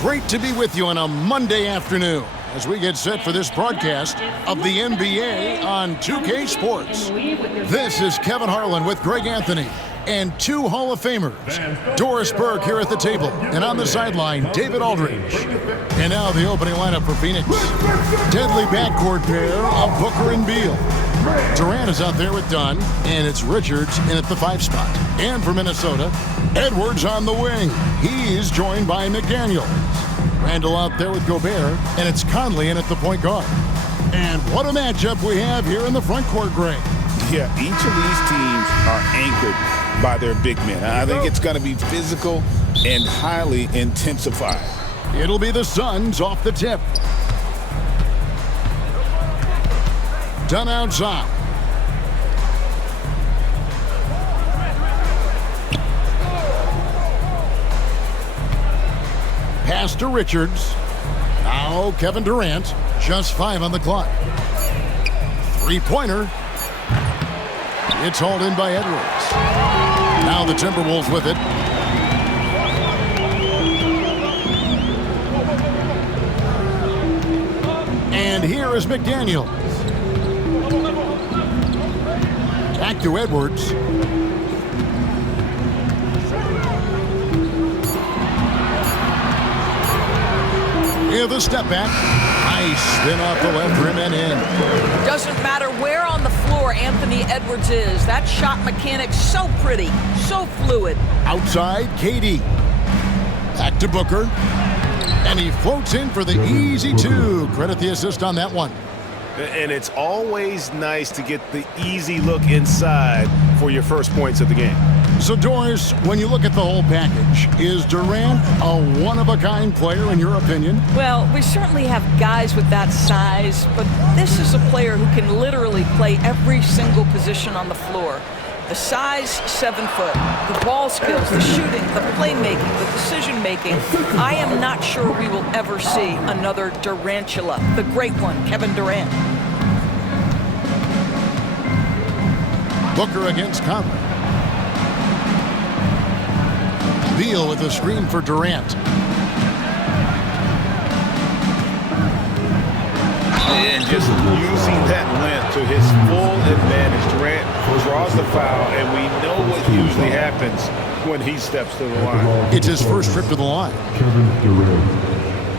Great to be with you on a Monday afternoon as we get set for this broadcast of the NBA on 2K Sports. This is Kevin Harlan with Greg Anthony and two Hall of Famers, Doris Burke here at the table, and on the sideline, David Aldridge. And now the opening lineup for Phoenix. Deadly backcourt pair of Booker and Beal. Durant is out there with Dunn, and it's Richards in at the 5 spot. And for Minnesota, Edwards on the wing. He's joined by McDaniels. Randall out there with Gobert, and it's Conley in at the point guard. And what a matchup we have here in the front court, Greg. Yeah, each of these teams are anchored by their big men. I think it's going to be physical and highly intensified. It'll be the Suns off the tip. Dunn outside. Pass to Richards. Now Kevin Durant. Just 5 on the clock. Three-pointer. It's hauled in by Edwards. Now the Timberwolves with it. And here is McDaniels. Back to Edwards. Yeah, the step back. Nice spin off the left rim and in. Doesn't matter where on the floor Anthony Edwards is. That shot mechanic's so pretty, so fluid. Outside, KD. Back to Booker. And he floats in for the easy 2. Credit the assist on that one. And it's always nice to get the easy look inside for your first points of the game. So, Doris, when you look at the whole package, is Durant a one-of-a-kind player in your opinion? Well, we certainly have guys with that size, but this is a player who can literally play every single position on the floor. The size, 7 foot. The ball skills, the shooting, the playmaking, the decision-making. I am not sure we will ever see another Durantula, the great one, Kevin Durant. Booker against Conley. Beal with the screen for Durant. And just using that length to his full advantage. Durant draws the foul, and we know what usually happens when he steps to the line. It's his first trip to the line. Kevin Durant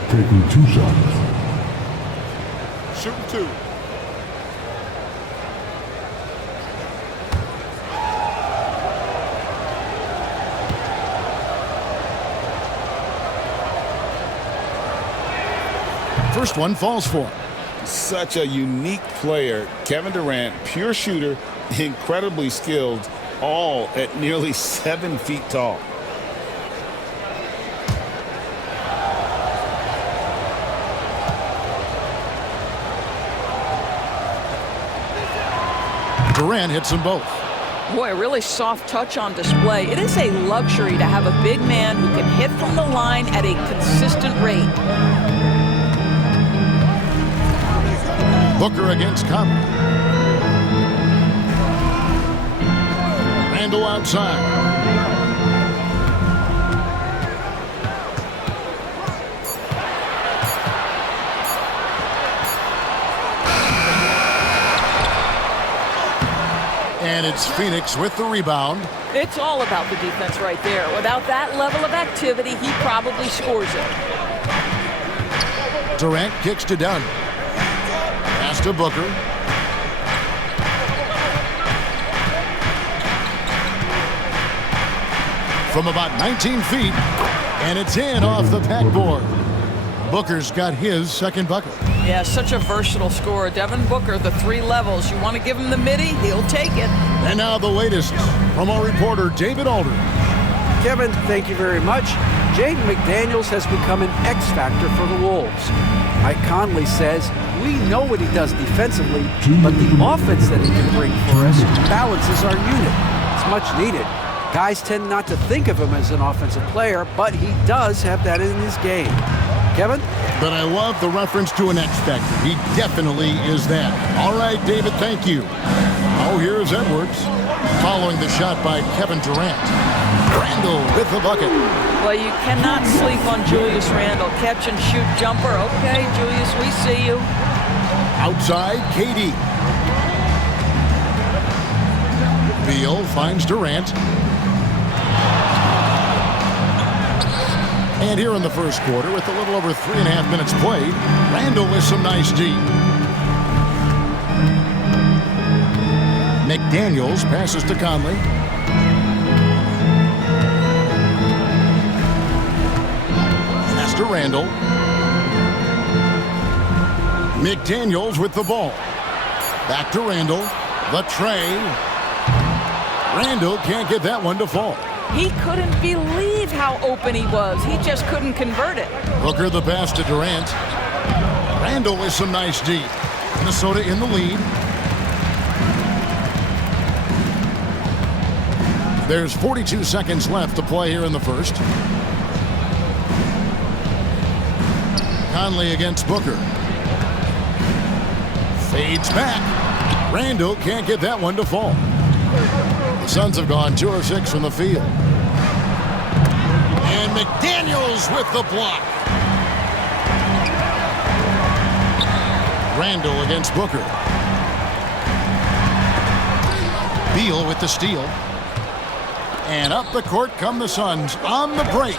taking 2 shots. Shooting 2. First one falls for him. Such a unique player. Kevin Durant, pure shooter, incredibly skilled, all at nearly 7 feet tall. Durant hits them both. Boy, a really soft touch on display. It is a luxury to have a big man who can hit from the line at a consistent rate. Booker against Conley. Randall outside. And it's Phoenix with the rebound. It's all about the defense right there. Without that level of activity, he probably scores it. Durant kicks to Dunn. Pass to Booker. From about 19 feet, and it's in off the backboard. Booker's got his second bucket. Yeah, such a versatile scorer. Devin Booker, the 3 levels. You want to give him the midi, he'll take it. And now the latest from our reporter, David Aldridge. Kevin, thank you very much. Jaden McDaniels has become an X factor for the Wolves. Mike Conley says, we know what he does defensively, but the offense that he can bring for us balances our unit. It's much needed. Guys tend not to think of him as an offensive player, but he does have that in his game. Kevin? But I love the reference to an X factor. He definitely is that. All right, David, thank you. Oh, here's Edwards following the shot by Kevin Durant. Randall with the bucket. Well, you cannot sleep on Julius Randle. Catch and shoot jumper. Okay, Julius, we see you. Outside, KD. Beal finds Durant. And here in the first quarter, with a little over 3.5 minutes played, Randall with some nice D. McDaniels passes to Conley. Pass to Randall. McDaniels with the ball. Back to Randall. The tray. Randall can't get that one to fall. He couldn't believe how open he was. He just couldn't convert it. Booker the pass to Durant. Randall with some nice D. Minnesota in the lead. There's 42 seconds left to play here in the first. Conley against Booker. Fades back. Randall can't get that one to fall. The Suns have gone 2 of 6 from the field. And McDaniels with the block. Randall against Booker. Beal with the steal. And up the court come the Suns on the break.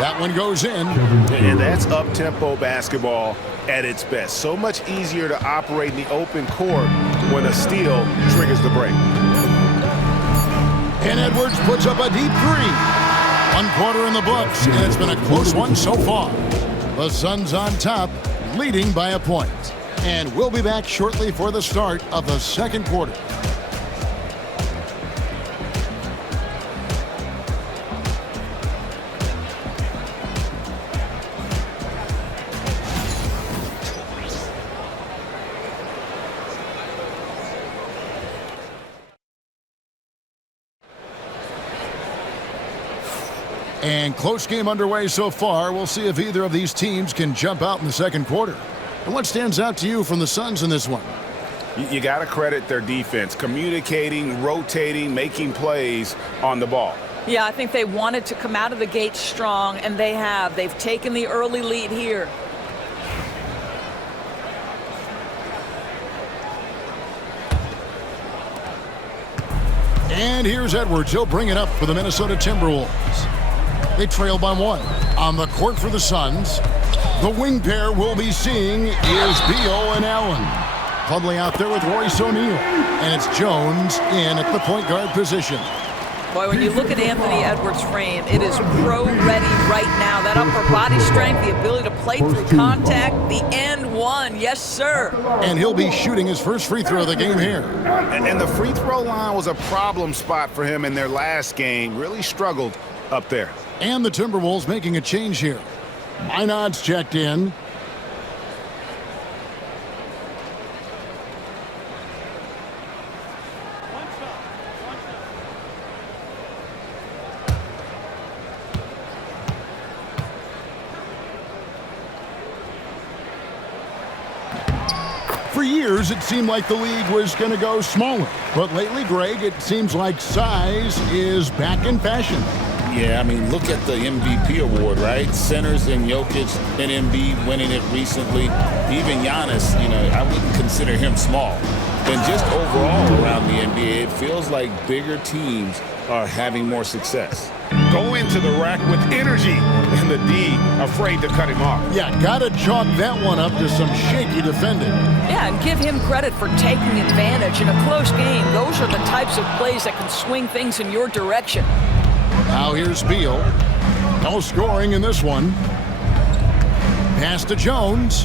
That one goes in. And that's up-tempo basketball at its best. So much easier to operate in the open court when a steal triggers the break. And Edwards puts up a deep three. 1 quarter in the books, and it's been a close one so far. The Suns on top, leading by a point. And we'll be back shortly for the start of the second quarter. And close game underway so far. We'll see if either of these teams can jump out in the second quarter. And what stands out to you from the Suns in this one? You got to credit their defense, communicating, rotating, making plays on the ball. Yeah, I think they wanted to come out of the gate strong, and they have. They've taken the early lead here. And here's Edwards. He'll bring it up for the Minnesota Timberwolves. They trail by 1. On the court for the Suns, the wing pair we'll be seeing is Beal and Allen. Plumlee out there with Royce O'Neal. And it's Jones in at the point guard position. Boy, when you look at Anthony Edwards' frame, it is pro-ready right now. That upper body strength, the ability to play through contact, the and one. Yes, sir. And he'll be shooting his first free throw of the game here. And the free throw line was a problem spot for him in their last game. Really struggled up there. And the Timberwolves making a change here. Minod's checked in. For years, it seemed like the league was going to go smaller. But lately, Greg, it seems like size is back in fashion. Yeah, I mean, look at the MVP award, right? Centers and Jokic and Embiid winning it recently. Even Giannis, I wouldn't consider him small. And just overall around the NBA, it feels like bigger teams are having more success. Go into the rack with energy, and the D afraid to cut him off. Yeah, gotta chalk that one up to some shaky defending. Yeah, and give him credit for taking advantage in a close game. Those are the types of plays that can swing things in your direction. Now here's Beal. No scoring in this one. Pass to Jones.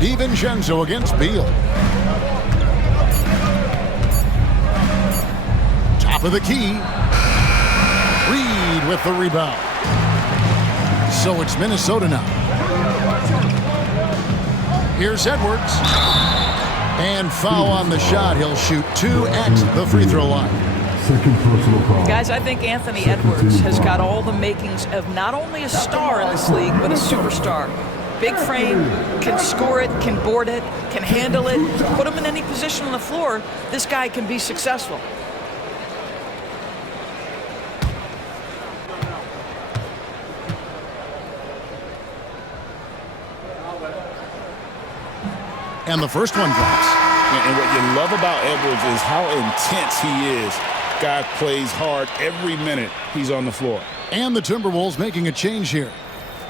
DiVincenzo against Beal. Top of the key. Reed with the rebound. So it's Minnesota now. Here's Edwards. And foul on the shot. He'll shoot 2 at the free throw line. Second personal foul. Guys, I think Anthony Edwards has got all the makings of not only a star in this league, but a superstar. big frame, can score it, can board it, can handle it. Put him in any position on the floor, this guy can be successful. And the first one drops. And what you love about Edwards is how intense he is. Guy plays hard every minute he's on the floor. And the Timberwolves making a change here.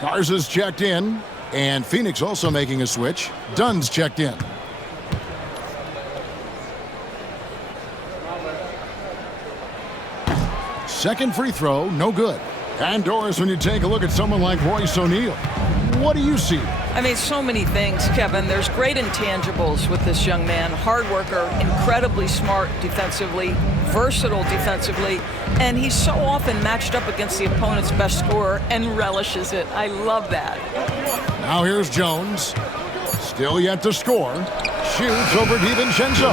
Garza's checked in, and Phoenix also making a switch. Dunn's checked in. Second free throw, no good. And Doris, when you take a look at someone like Royce O'Neal, what do you see? I mean, so many things, Kevin. There's great intangibles with this young man. Hard worker, incredibly smart defensively, versatile defensively, and he's so often matched up against the opponent's best scorer and relishes it. I love that. Now here's Jones. Still yet to score. Shoots over DiVincenzo.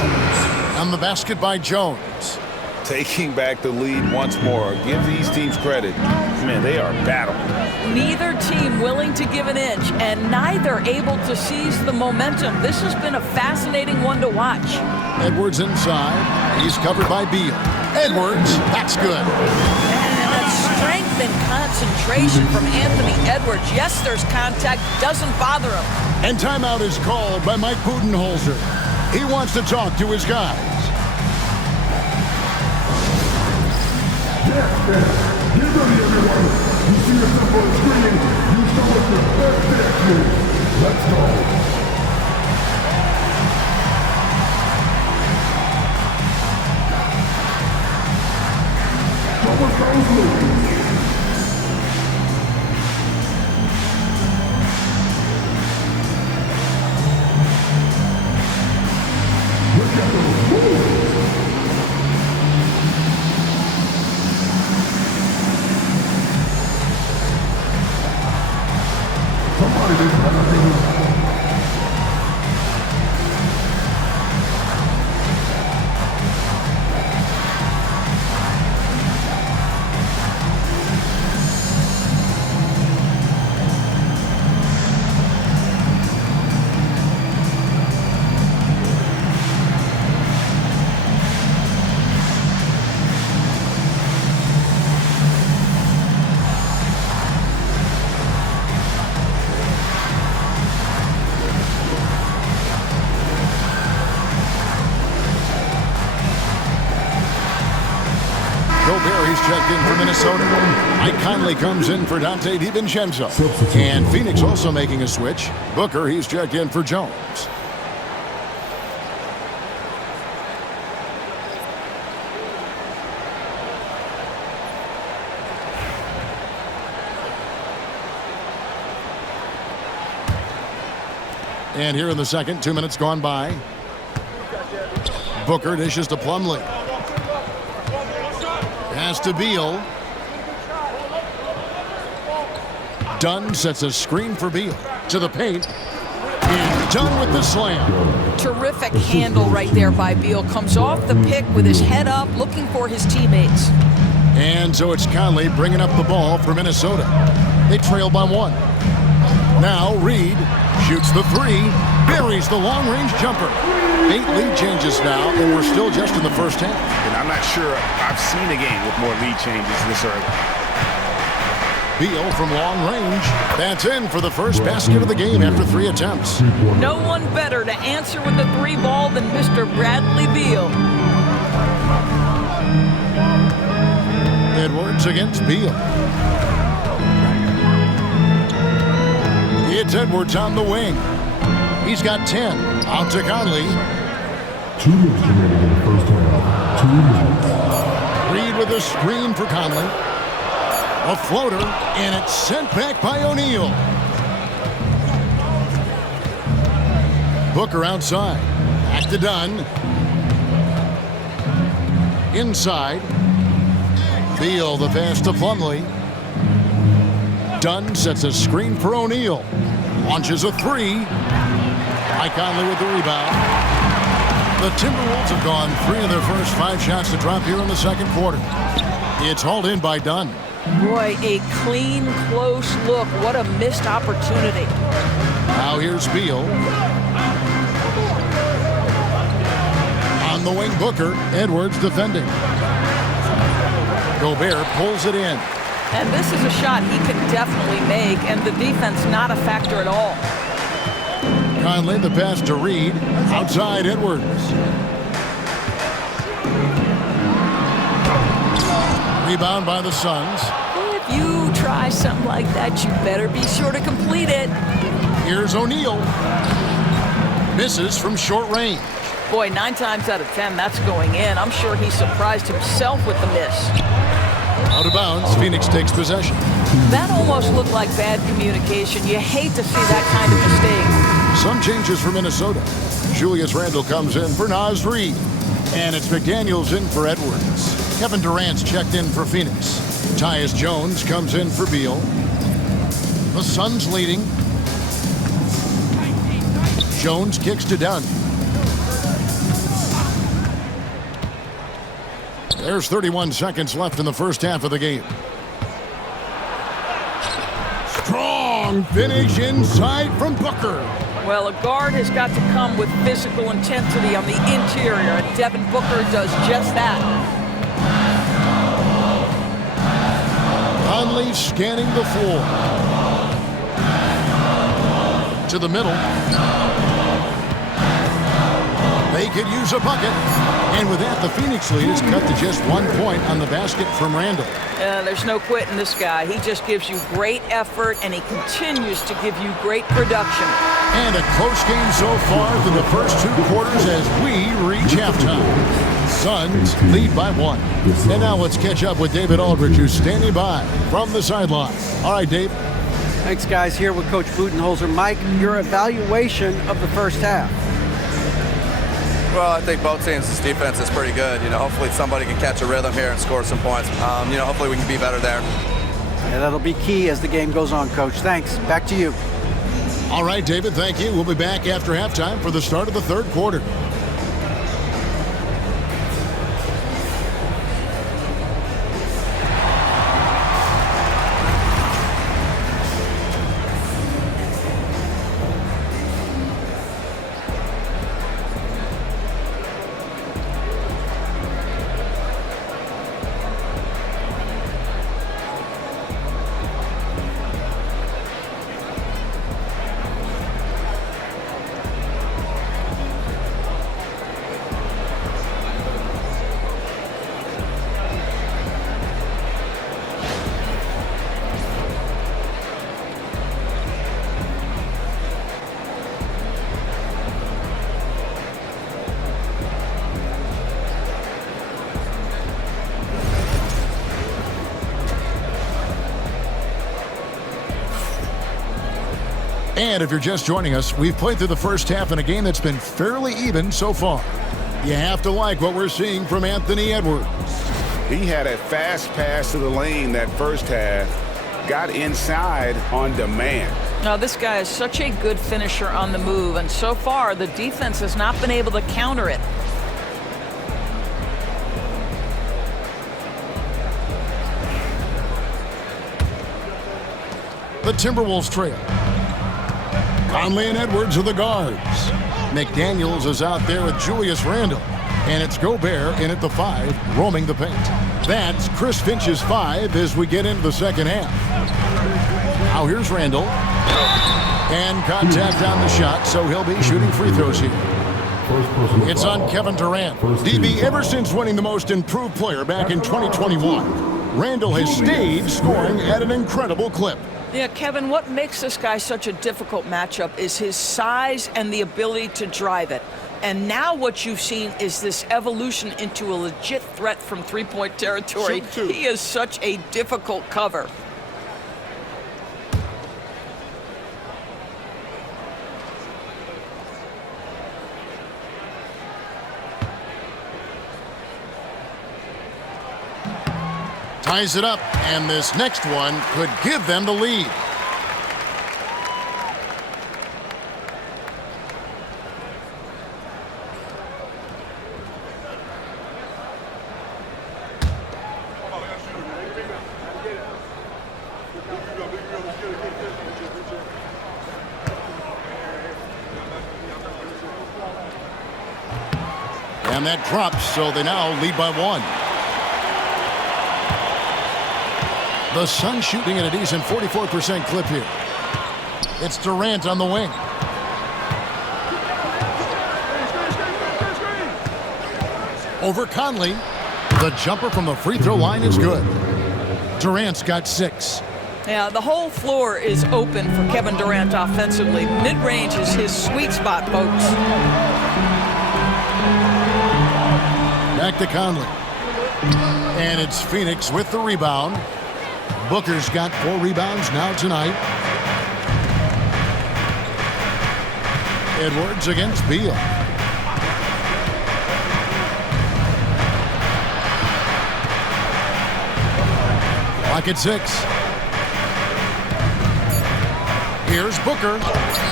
And the basket by Jones. Taking back the lead once more. Give these teams credit. Man, they are battling. Neither team willing to give an inch, and neither able to seize the momentum. This has been a fascinating one to watch. Edwards inside. He's covered by Beal. Edwards, that's good. And that strength and concentration from Anthony Edwards. Yes, there's contact, doesn't bother him. And timeout is called by Mike Budenholzer. He wants to talk to his guys. Get ready, everyone. You see yourself on the screen. You show us your best dance move. Let's go. Show us those moves. Look at those moves. Somebody didn't have a thing. He's checked in for Minnesota. Mike Conley comes in for Dante DiVincenzo. And Phoenix also making a switch. Booker, he's checked in for Jones. And here in the second, 2 minutes gone by. Booker dishes to Plumlee. Pass to Beal. Dunn sets a screen for Beal. To the paint. And Dunn with the slam. Terrific handle right there by Beal. Comes off the pick with his head up, looking for his teammates. And so it's Conley bringing up the ball for Minnesota. They trail by 1. Now Reed shoots the 3. Buries the long-range jumper. 8 lead changes now, and we're still just in the first half. And I'm not sure I've seen a game with more lead changes this early. Beal from long range. That's in for the first basket of the game after 3 attempts. No one better to answer with the 3 ball than Mr. Bradley Beal. Edwards against Beal. It's Edwards on the wing. He's got 10. Out to Conley. 2 minutes remaining in the first half. 2 minutes. Reed with a screen for Conley. A floater, and it's sent back by O'Neal. Booker outside. Back to Dunn. Inside. Beal the pass to Plumlee. Dunn sets a screen for O'Neal. Launches a 3. Mike Conley with the rebound. The Timberwolves have gone 3 of their first 5 shots to drop here in the second quarter. It's hauled in by Dunn. Boy, a clean, close look. What a missed opportunity. Now here's Beal. On the wing, Booker. Edwards defending. Gobert pulls it in. And this is a shot he can definitely make, and the defense not a factor at all. Conley, the pass to Reed. Outside, Edwards. Rebound by the Suns. If you try something like that, you better be sure to complete it. Here's O'Neal. Misses from short range. Boy, 9 times out of 10, that's going in. I'm sure he surprised himself with the miss. Out of bounds, Phoenix takes possession. That almost looked like bad communication. You hate to see that kind of mistake. Some changes for Minnesota. Julius Randle comes in for Naz Reid. And it's McDaniels in for Edwards. Kevin Durant's checked in for Phoenix. Tyus Jones comes in for Beal. The Suns leading. Jones kicks to Dunn. There's 31 seconds left in the first half of the game. Strong finish inside from Booker. Well, a guard has got to come with physical intensity on the interior, and Devin Booker does just that. Conley scanning the floor. To the middle. They could use a bucket. And with that, the Phoenix lead is cut to just 1 point on the basket from Randle. There's no quitting this guy. He just gives you great effort, and he continues to give you great production. And a close game so far through the first 2 quarters as we reach halftime. Suns lead by 1. And now let's catch up with David Aldridge, who's standing by from the sideline. All right, Dave. Thanks, guys. Here with Coach Budenholzer. Mike, your evaluation of the first half. Well, I think both teams' defense is pretty good. Hopefully somebody can catch a rhythm here and score some points. Hopefully we can be better there. Yeah, that'll be key as the game goes on, Coach. Thanks. Back to you. All right, David, thank you. We'll be back after halftime for the start of the third quarter. And if you're just joining us, we've played through the first half in a game that's been fairly even so far. You have to like what we're seeing from Anthony Edwards. He had a fast pass to the lane that first half, got inside on demand. Now, this guy is such a good finisher on the move, and so far the defense has not been able to counter it. The Timberwolves trail. Conley and Edwards are the guards. McDaniels is out there with Julius Randle. And it's Gobert in at the 5, roaming the paint. That's Chris Finch's 5 as we get into the second half. Now here's Randle. And contact on the shot, so he'll be shooting free throws here. It's on Kevin Durant. DB, ever since winning the most improved player back in 2021, Randle has stayed scoring at an incredible clip. Yeah, Kevin, what makes this guy such a difficult matchup is his size and the ability to drive it. And now what you've seen is this evolution into a legit threat from three-point territory. He is such a difficult cover. Ties it up, and this next one could give them the lead. And that drops, so they now lead by 1. The Suns shooting at a decent 44% clip here. It's Durant on the wing. Over Conley. The jumper from the free throw line is good. Durant's got 6. Yeah, the whole floor is open for Kevin Durant offensively. Mid-range is his sweet spot, folks. Back to Conley. And it's Phoenix with the rebound. Booker's got 4 rebounds now tonight. Edwards against Beal. Clock at 6. Here's Booker.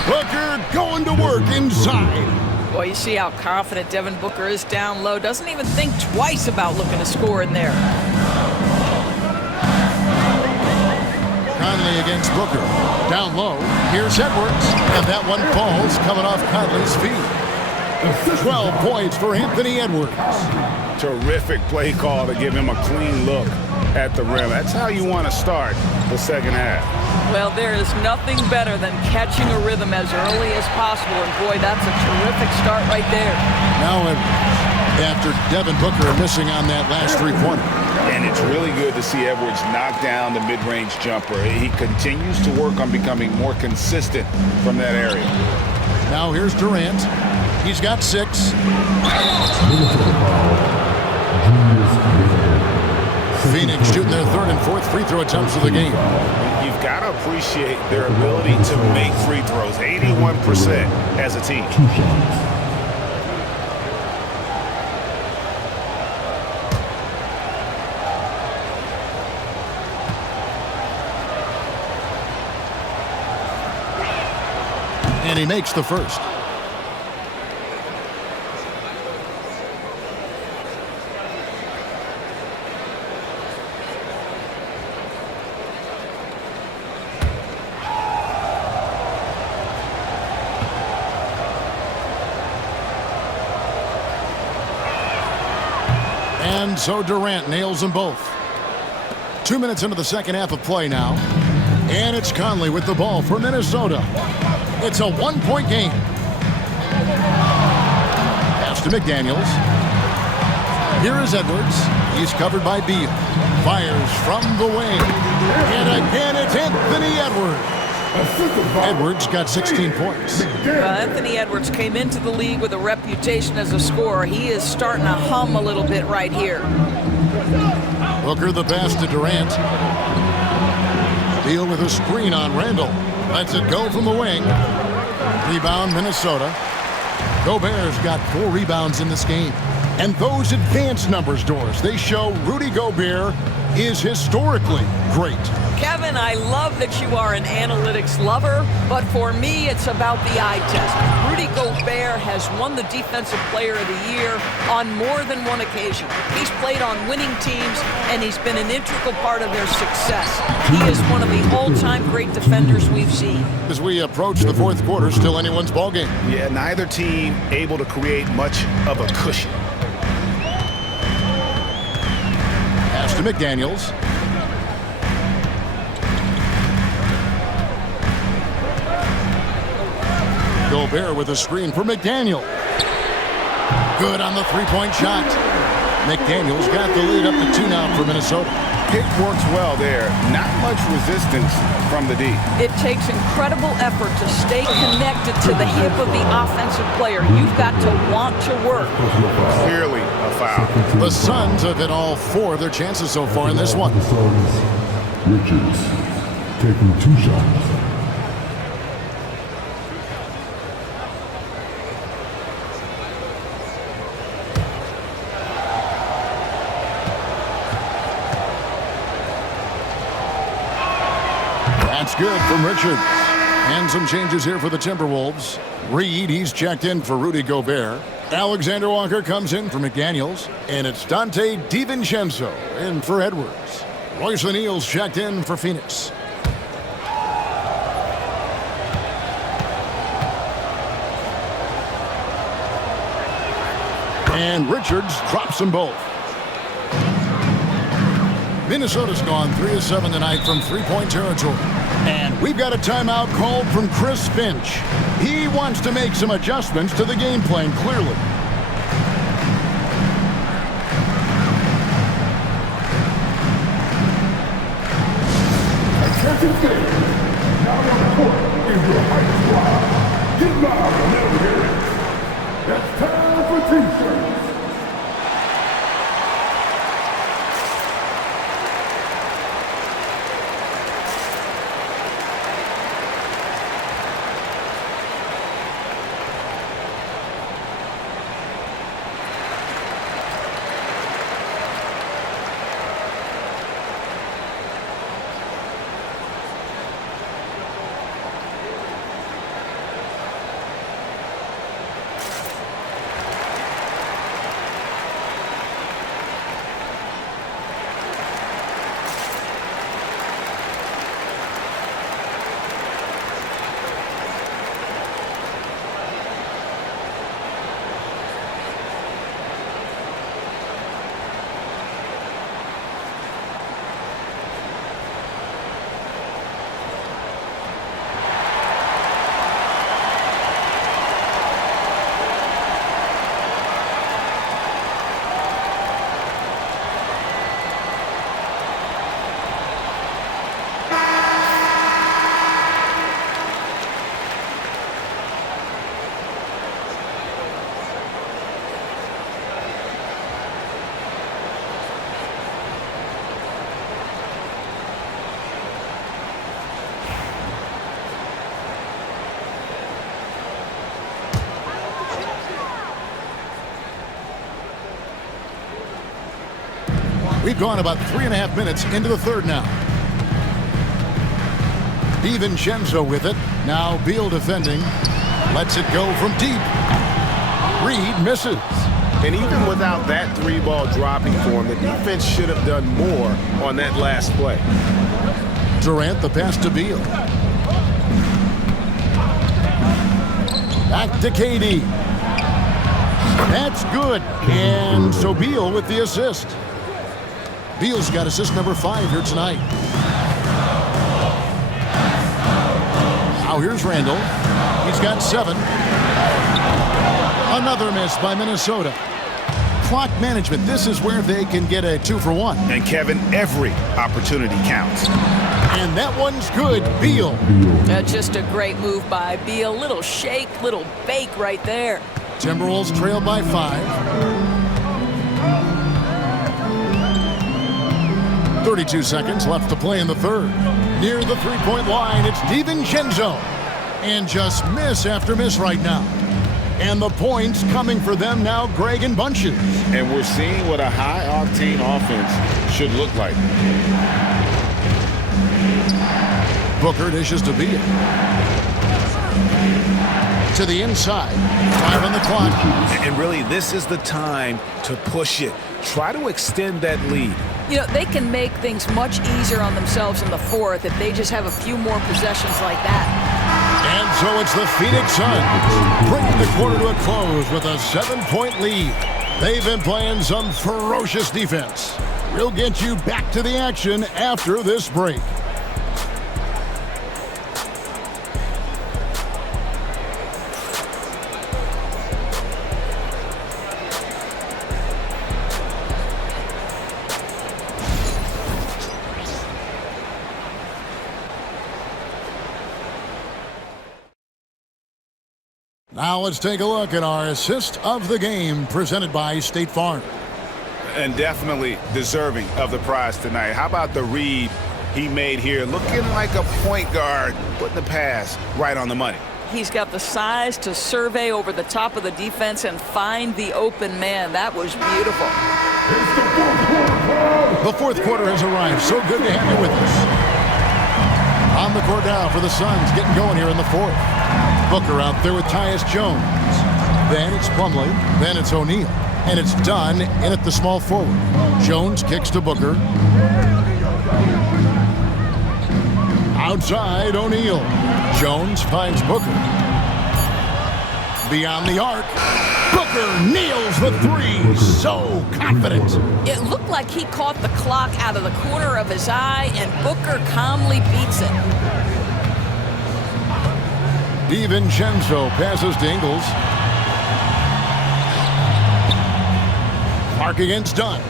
Booker going to work inside. Boy, you see how confident Devin Booker is down low. Doesn't even think twice about looking to score in there. Conley against Booker. Down low. Here's Edwards. And that one falls coming off Conley's feet. 12 points for Anthony Edwards. Terrific play call to give him a clean look at the rim. That's how you want to start the second half. Well, there is nothing better than catching a rhythm as early as possible. And boy, that's a terrific start right there. Now Edwards, after Devin Booker missing on that last three-pointer. And it's really good to see Edwards knock down the mid-range jumper. He continues to work on becoming more consistent from that area. Now here's Durant. He's got 6. Phoenix shooting their 3rd and 4th free throw attempts of the game. You've got to appreciate their ability to make free throws. 81% as a team. And he makes the first. And so Durant nails them both. 2 minutes into the second half of play now. And it's Conley with the ball for Minnesota. It's a 1-point game. Pass to McDaniels. Here is Edwards. He's covered by Beal. Fires from the wing. And again, it's Anthony Edwards. Edwards got 16 points. Anthony Edwards came into the league with a reputation as a scorer. He is starting to hum a little bit right here. Booker the pass to Durant. Beal with a screen on Randall. Lets it go from the wing. Rebound Minnesota. Gobert's got 4 rebounds in this game. And those advanced numbers, Doris, they show Rudy Gobert is historically great. Kevin, I love that you are an analytics lover, but for me, it's about the eye test. Rudy Gobert has won the Defensive Player of the Year on more than one occasion. He's played on winning teams, and he's been an integral part of their success. He is one of the all-time great defenders we've seen. As we approach the fourth quarter, still anyone's ballgame. Yeah, neither team able to create much of a cushion. Pass to McDaniels. Gobert with a screen for McDaniel. Good on the three-point shot. McDaniel's got the lead up to 2 now for Minnesota. Pick works well there. Not much resistance from the D. It takes incredible effort to stay connected to the hip of the offensive player. You've got to want to work. Clearly a foul. The Suns have hit all 4 of their chances so far in this one. Richards taking 2 shots. That's good from Richards. And some changes here for the Timberwolves. Reed, he's checked in for Rudy Gobert. Alexander Walker comes in for McDaniels. And it's Dante DiVincenzo in for Edwards. Royce O'Neal's checked in for Phoenix. And Richards drops them both. Minnesota's gone 3 of 7 tonight from three-point territory. And we've got a timeout called from Chris Finch. He wants to make some adjustments to the game plan, clearly. Attention fans, now on the court is your hype squad. Get loud and let them hear it. It's time for T-shirts. We've gone about 3.5 minutes into the third now. DiVincenzo with it. Now Beal defending. Lets it go from deep. Reed misses. And even without that three-ball dropping for him, the defense should have done more on that last play. Durant the pass to Beal. Back to KD. That's good. And so Beal with the assist. Beal's got assist number 5 here tonight. Now here's Randall. He's got 7. Another miss by Minnesota. Clock management. This is where they can get a 2-for-1. And Kevin, every opportunity counts. And that one's good. Beal. Just a great move by Beal. Little shake, little bake right there. Timberwolves trail by 5. 32 seconds left to play in the third. Near the three-point line, it's DiVincenzo. And just miss after miss right now. And the points coming for them now, Greg, in bunches. And we're seeing what a high-octane offense should look like. Booker dishes to Beal. To the inside. 5 on the clock. And really, this is the time to push it. Try to extend that lead. You know, they can make things much easier on themselves in the fourth if they just have a few more possessions like that. And so it's the Phoenix Suns bringing the quarter to a close with a 7-point lead. They've been playing some ferocious defense. We'll get you back to the action after this break. Now let's take a look at our assist of the game presented by State Farm. And definitely deserving of the prize tonight. How about the read he made here? Looking like a point guard, putting the pass right on the money. He's got the size to survey over the top of the defense and find the open man. That was beautiful. The fourth quarter has arrived. So good to have you with us. On the court now for the Suns, getting going here in the fourth. Booker out there with Tyus Jones. Then it's Plumlee. Then it's O'Neal. And it's done in at the small forward. Jones kicks to Booker. Outside, O'Neal. Jones finds Booker. Beyond the arc. Booker Booker nails the three. So confident. It looked like he caught the clock out of the corner of his eye, and Booker calmly beats it. DiVincenzo passes to Ingles. Clark against Dunn.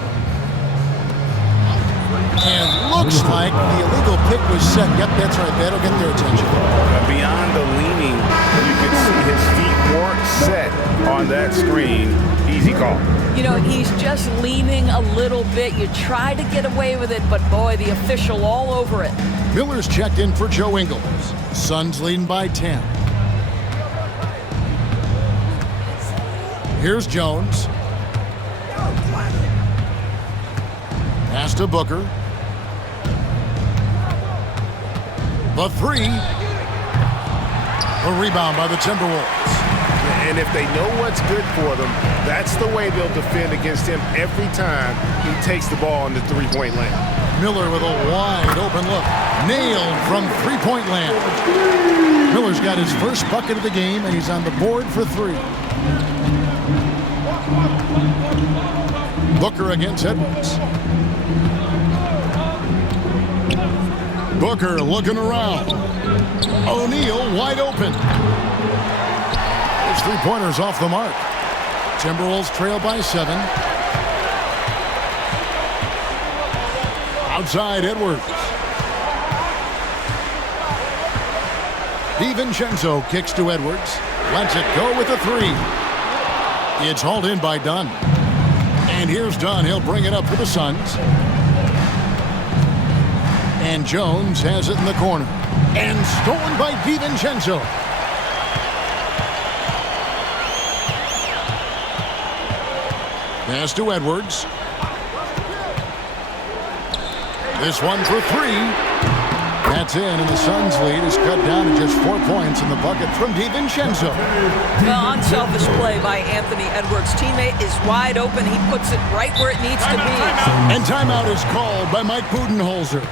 And looks like the illegal pick was set. Yep, that's right. That'll get their attention. Beyond the leaning, you can see his feet weren't set on that screen. Easy call. You know, he's just leaning a little bit. You try to get away with it, but boy, the official all over it. Miller's checked in for Joe Ingles. Suns leading by 10. Here's Jones. Pass to Booker. The three. A rebound by the Timberwolves. And if they know what's good for them, that's the way they'll defend against him every time he takes the ball in the three-point lane. Miller with a wide open look. Nailed from three-point land. Miller's got his first bucket of the game, and he's on the board for three. Booker against Edwards. Booker looking around. O'Neal wide open. His three-pointers off the mark. Timberwolves trail by 7. Outside Edwards. DiVincenzo kicks to Edwards. Lets it go with a three. It's hauled in by Dunn. And here's Dunn. He'll bring it up for the Suns. And Jones has it in the corner. And stolen by DiVincenzo. Pass to Edwards. This one for three. That's in, and the Suns' lead is cut down to just 4 points in the bucket from DiVincenzo. Well, unselfish play by Anthony Edwards. Teammate is wide open. He puts it right where it needs to be. And timeout is called by Mike Budenholzer.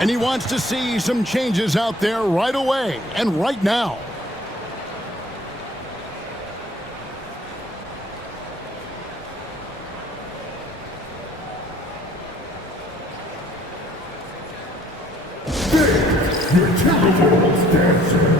And he wants to see some changes out there right away and right now. Your Timberwolves dancers.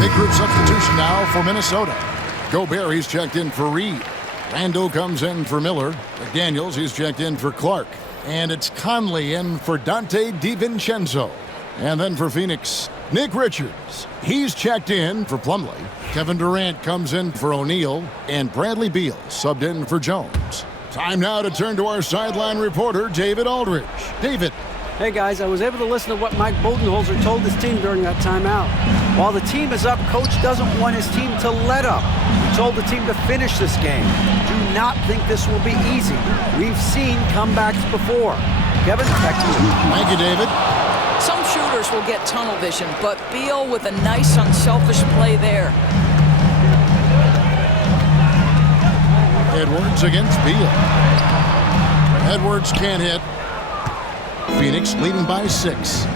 Big group substitution now for Minnesota. Gobert, he's checked in for Reed. Randall comes in for Miller. McDaniels, he's checked in for Clark. And it's Conley in for Dante DiVincenzo. And then for Phoenix, Nick Richards. He's checked in for Plumlee. Kevin Durant comes in for O'Neal. And Bradley Beal subbed in for Jones. Time now to turn to our sideline reporter, David Aldridge. David. Hey guys, I was able to listen to what Mike Budenholzer told his team during that timeout. While the team is up, Coach doesn't want his team to let up. He told the team to finish this game. Do not think this will be easy. We've seen comebacks before. Kevin, back to you. Thank you, David. Some shooters will get tunnel vision, but Beal with a nice unselfish play there. Edwards against Beal. Edwards can't hit. Phoenix leading by 6.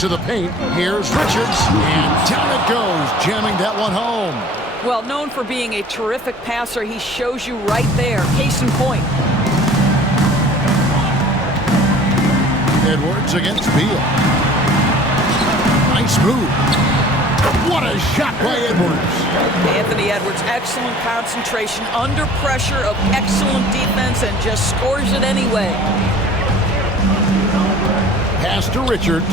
To the paint, here's Richards, and down it goes, jamming that one home. Well, known for being a terrific passer, he shows you right there. Case in point. Edwards against Beal. Nice move. What a shot by Edwards. Anthony Edwards, excellent concentration, under pressure of excellent defense, and just scores it anyway. Pass to Richards.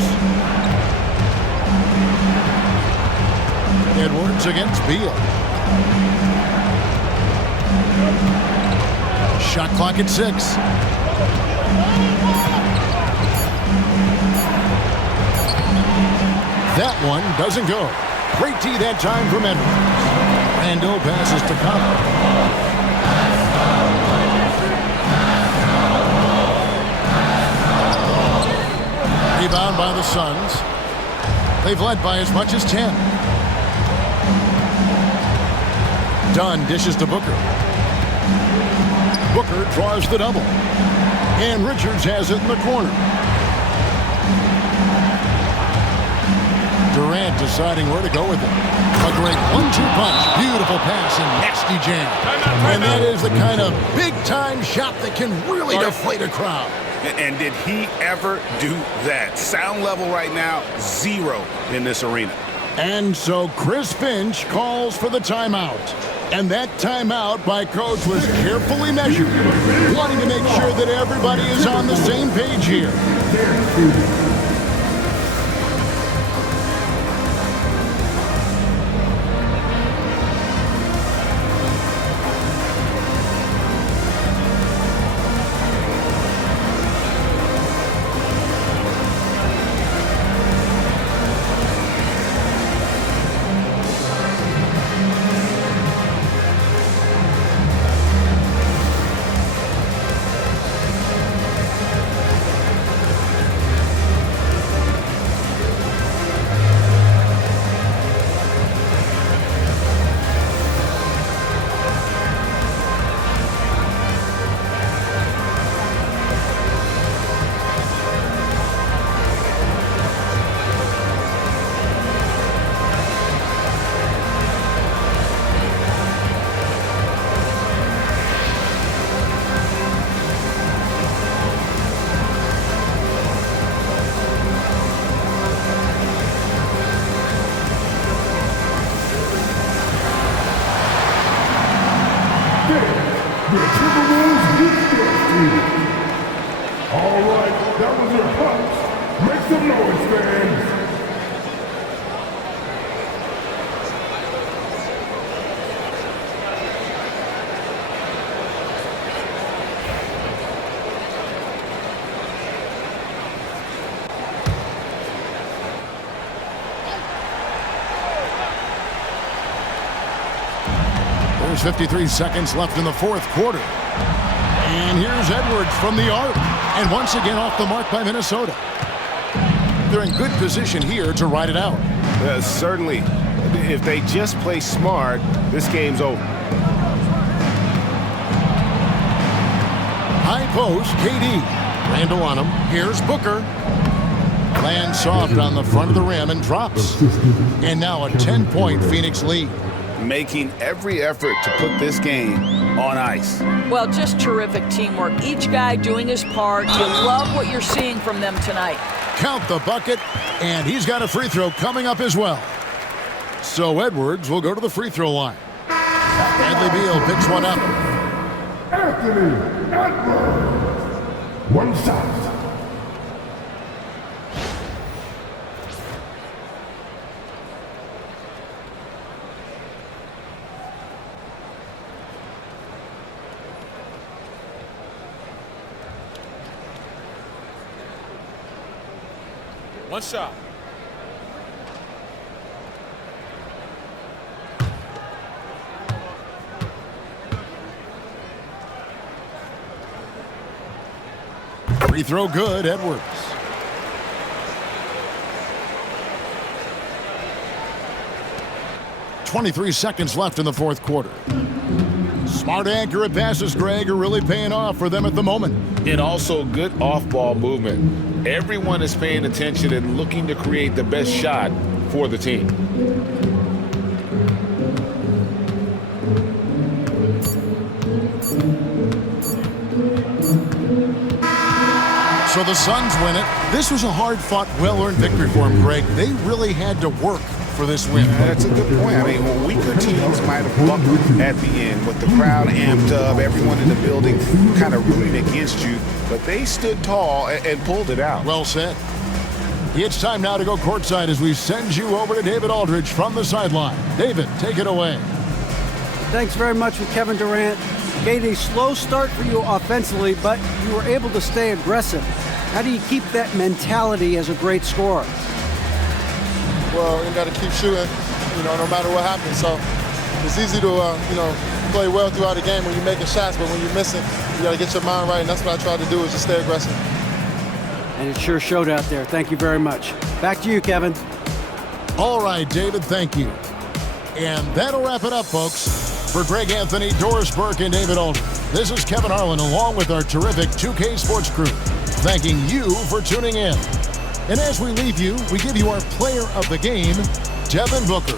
Edwards against Beal. Shot clock at 6. That one doesn't go. Great tee that time from Edwards. Rando passes to Conley. Rebound by the Suns. They've led by as much as 10. Dunn dishes to Booker. Booker draws the double. And Richards has it in the corner. Durant deciding where to go with it. A great 1-2 punch. Beautiful pass and nasty jam. And that is the kind of big-time shot that can really deflate a crowd. And did he ever do that? Sound level right now, 0 in this arena. And so Chris Finch calls for the timeout. And that timeout by Coach was carefully measured, wanting to make sure that everybody is on the same page here. The Timberwolves beat their team. All right, that was your punch. Make some noise, fans. There's 53 seconds left in the fourth quarter. And here's Edwards from the arc. And once again off the mark by Minnesota. They're in good position here to ride it out. Certainly. If they just play smart, this game's over. High post, KD. Randall on him. Here's Booker. Lands soft on the front of the rim and drops. And now a 10-point Phoenix lead. Making every effort to put this game on ice. Well, just terrific teamwork. Each guy doing his part. You love what you're seeing from them tonight. Count the bucket, and he's got a free throw coming up as well. So Edwards will go to the free throw line. Bradley Beal picks one up. Anthony Edwards. One shot. One shot. Free throw good, Edwards. .23 seconds left in the fourth quarter. Smart, accurate passes, Greg, are really paying off for them at the moment. And also good off-ball movement. Everyone is paying attention and looking to create the best shot for the team. So the Suns win it. This was a hard-fought, well-earned victory for them, Greg. They really had to work for this win. That's a good point. I mean, weaker teams might have buckled at the end with the crowd amped up, everyone in the building kind of rooting against you, but they stood tall and pulled it out. Well said. It's time now to go courtside as we send you over to David Aldridge from the sideline. David, take it away. Thanks very much with Kevin Durant. Gave a slow start for you offensively, but you were able to stay aggressive. How do you keep that mentality as a great scorer? Well, you got to keep shooting, no matter what happens. So it's easy to, play well throughout the game when you're making shots, but when you're missing, you got to get your mind right, and that's what I try to do is just stay aggressive. And it sure showed out there. Thank you very much. Back to you, Kevin. All right, David, thank you. And that'll wrap it up, folks. For Greg Anthony, Doris Burke, and David Aldridge, this is Kevin Harlan along with our terrific 2K Sports crew, thanking you for tuning in. And as we leave you, we give you our player of the game, Devin Booker.